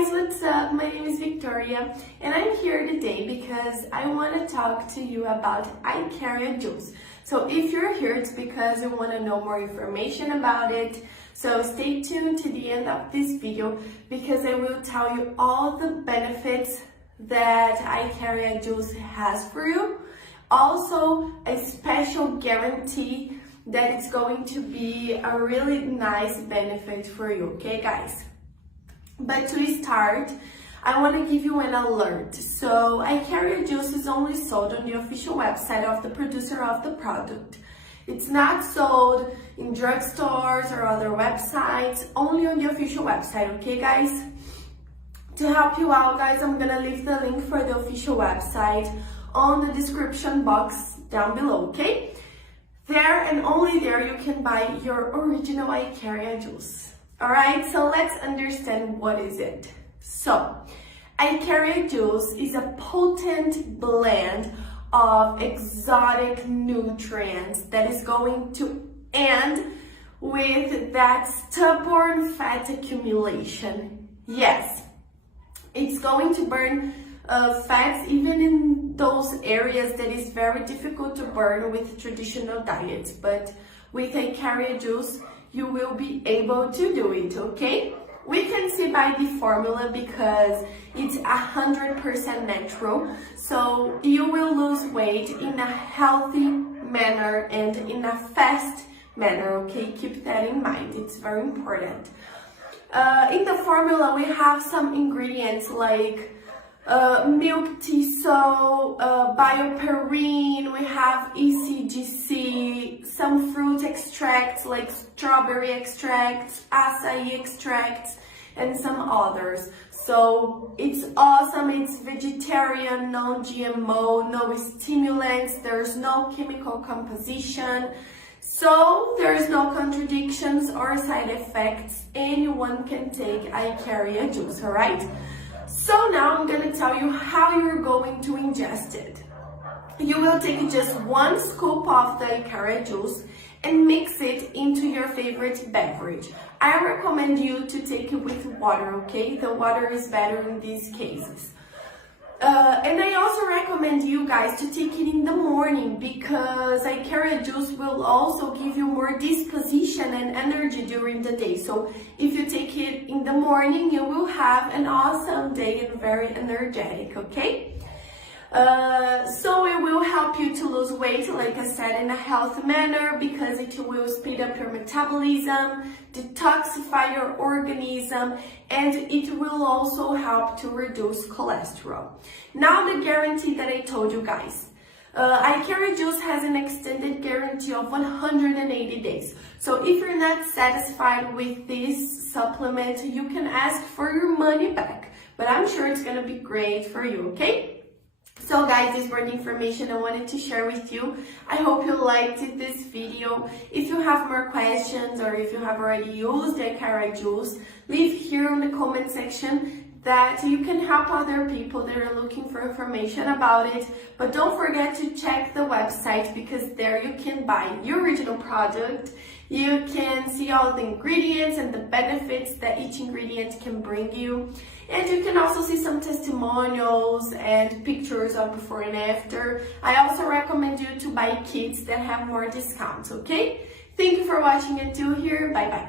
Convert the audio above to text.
guys, what's up? My name is Victoria and I'm here today because I want to talk to you about Ikaria juice. So if you're here, it's because you want to know more information about it. So stay tuned to the end of this video because I will tell you all the benefits that Ikaria juice has for you. Also, a special guarantee that it's going to be a really nice benefit for you, okay guys? But to start, I want to give you an alert. So Ikaria juice is only sold on the official website of the producer of the product. It's not sold in drugstores or other websites, only on the official website, okay guys? To help you out guys, I'm gonna leave the link for the official website on the description box down below, okay? There and only there you can buy your original Ikaria juice. Alright, so let's understand what is it. So, Ikaria juice is a potent blend of exotic nutrients that is going to end with that stubborn fat accumulation. Yes, it's going to burn fats even in those areas that is very difficult to burn with traditional diets, but with Ikaria juice you will be able to do it, okay? We can see by the formula because it's 100% natural, so you will lose weight in a healthy manner and in a fast manner, okay? Keep that in mind, it's very important. In the formula we have some ingredients like milk thistle, bioperine, we have ECGC, some fruit extracts like strawberry extracts, acai extracts, and some others. So it's awesome, it's vegetarian, non-GMO, no stimulants, there's no chemical composition, so there's no contradictions or side effects. Anyone can take Ikaria juice, alright? So now I'm going to tell you how you're going to ingest it. You will take just one scoop of the Ikaria juice and mix it into your favorite beverage. I recommend you to take it with water, okay? The water is better in these cases. And I also recommend you guys to take it in the morning because Ikaria juice will also give you more disposition and energy during the day. So if you take it in the morning, you will have an awesome day and very energetic, okay? So it will help you to lose weight, like I said, in a healthy manner because it will speed up your metabolism, detoxify your organism, and it will also help to reduce cholesterol. Now the guarantee that I told you guys. Ikaria juice has an extended guarantee of 180 days. So if you're not satisfied with this supplement, you can ask for your money back. But I'm sure it's gonna be great for you, okay? So guys, this was the information I wanted to share with you. I hope you liked this video. If you have more questions or if you have already used the Ikaria juice, leave here in the comment section that you can help other people that are looking for information about it. But don't forget to check the website because there you can buy your original product. You can see all the ingredients and the benefits that each ingredient can bring you. And you can also see some testimonials and pictures of before and after. I also recommend you to buy kits that have more discounts, okay? Thank you for watching until here. Bye bye.